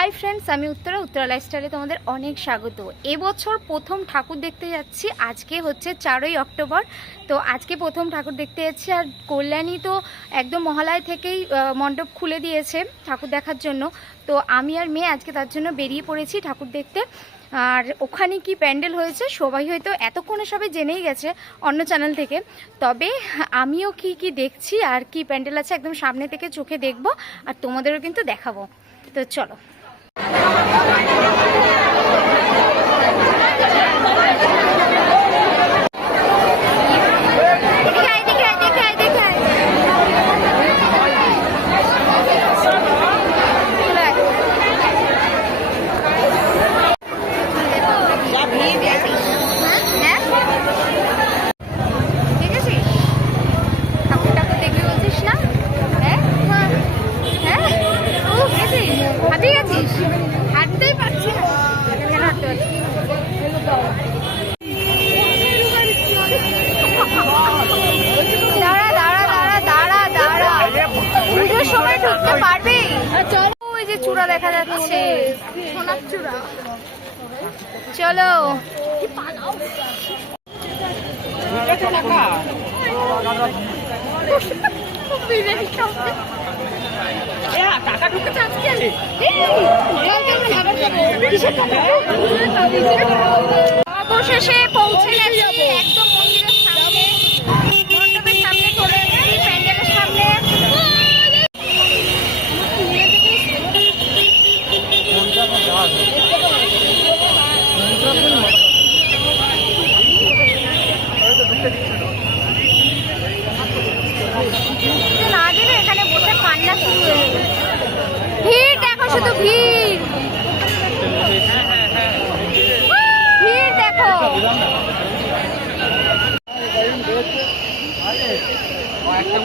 Hi friends আমি উত্তরা উত্তরা লাইফস্টাইলে তোমাদের অনেক স্বাগত। এবছর প্রথম ঠাকুর দেখতে যাচ্ছি, আজকে হচ্ছে চারই অক্টোবর। তো আজকে প্রথম ঠাকুর দেখতে যাচ্ছি, আর কল্যাণী তো একদম মহালয় থেকেই মণ্ডপ খুলে দিয়েছে ঠাকুর দেখার জন্য। তো আমি আর মেয়ে আজকে তার জন্য বেরিয়ে পড়েছি ঠাকুর দেখতে। আর ওখানে কি প্যান্ডেল হয়েছে, সবাই হয়তো এতক্ষণে সবাই জেনেই গেছে অন্য চ্যানেল থেকে। তবে আমিও কি কি দেখছি, আর কি প্যান্ডেল আছে একদম সামনে থেকে চোখে দেখব, আর তোমাদেরও কিন্তু দেখাবো। তো চলো। হাঁটতেই পারছি না। হাঁটতে পুজোর সময় ঢুকতে পারবি ওই যে চূড়া দেখা যাচ্ছে সোনার চূড়া চলো বিরিয়ানি খাব। অবশেষে পৌঁছে গেছি একদম মন্দিরের সামনে মণ্ডপের সামনে চলে এসেছি প্যান্ডেলের সামনে ঢুকতে না দিলে এখানে বসে কান্না শুরু হয়ে যাবে ভিড় দেখো শুধু ভিড় ভিড় দেখো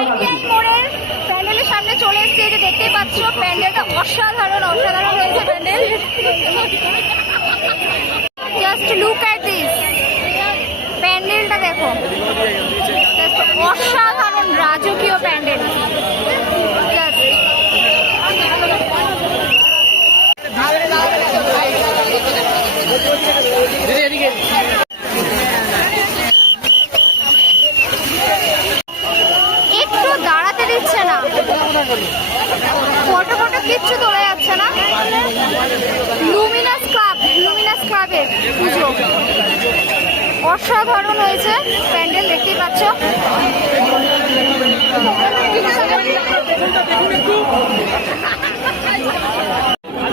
আইটিআই মোড়ের প্যান্ডেলের সামনে চলে এসেছি এই যে দেখতেই পাচ্ছ প্যান্ডেলটা অসাধারণ অসাধারণ হয়েছে pandal just look at this প্যান্ডেলটা দেখো। অসাধারণ অসাধারণ হয়েছে। প্যান্ডেল দেখতেই পাচ্ছ।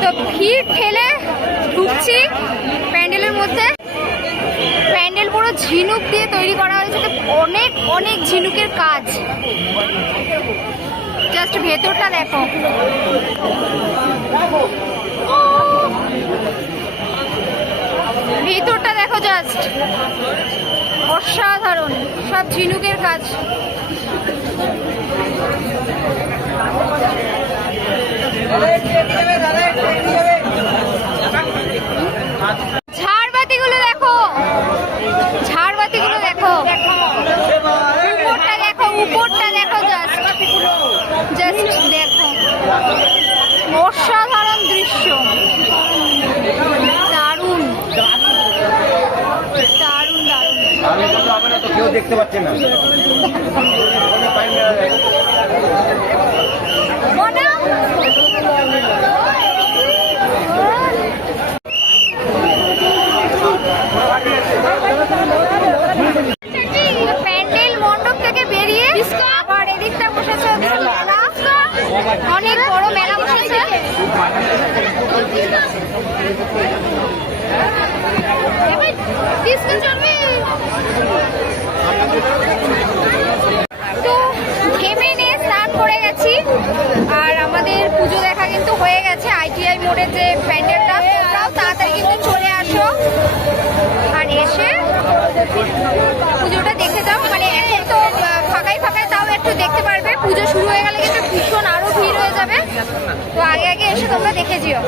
তো ভিড় ঠেলে ঢুকছি প্যান্ডেলের মধ্যে। প্যান্ডেল পুরো ঝিনুক দিয়ে তৈরি করা হয়েছে। অনেক অনেক ঝিনুকের কাজ। জাস্ট ভেতরটা দেখো ভেতরটা দেখো জাস্ট অসাধারণ। সব ঝিনুকের কাজ। দেখো। দেখো। উপরটা দেখো। অসাধারণ দৃশ্য দারুণ দারুণ দারুণ আমি তো হবে না তো কেউ দেখতে পাচ্ছে না। অনেক বড় চলবে তো হয়ে গেছে আইটিআই মোড়ে যে প্যান্ডেলটা তোমরাও তাড়াতাড়ি কিন্তু চলে আসো। আর এসে পুজোটা দেখে যাও। মানে এখন তো ফাঁকাই ফাঁকাই তাও একটু দেখতে পারবে। পুজো শুরু হয়ে গেলে কিন্তু ভীষণ আরও ভিড় হয়ে যাবে। তো আগে আগে এসে তোমরা দেখে যেও।